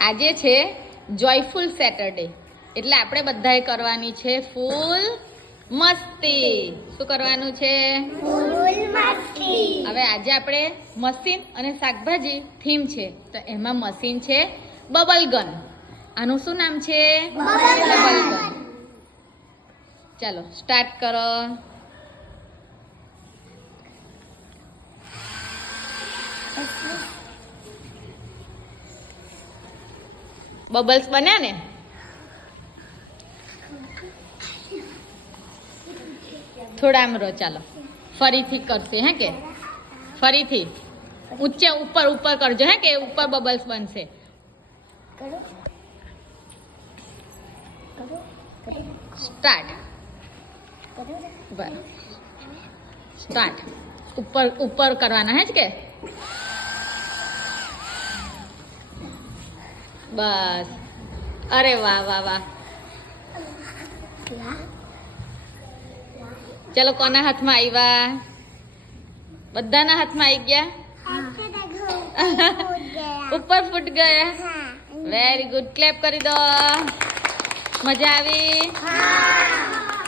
આજે છે joyful Saturday, એટલે આપણે બધાએ કરવાની છે ફૂલ મસ્તી. શું કરવાનું છે? ફૂલ મસ્તી. હવે આજે આપણે મશીન અને શાકભાજી થીમ છે, તો એમાં મશીન છે બબલ ગન. આનું શું નામ છે? Bubble gun. ચાલો સ્ટાર્ટ કરો. બબલ્સ બન્યા ને? થોડા આમ રહો. ચાલો ફરીથી કરશે હે કે? ફરીથી ઊંચે ઉપર ઉપર કરજો હે કે ઉપર બબલ્સ બનશે. સ્ટાર્ટ. બરાબર સ્ટાર્ટ. ઉપર ઉપર કરવાના હે જ કે? બસ. અરે વાહ વાહ વાહ. ચલો કોના હાથમાં આવ્યા? બધાના હાથમાં આવી ગયા? ઉપર ફૂટ ગયા. Very good. ક્લેપ કરી દો. મજા આવી?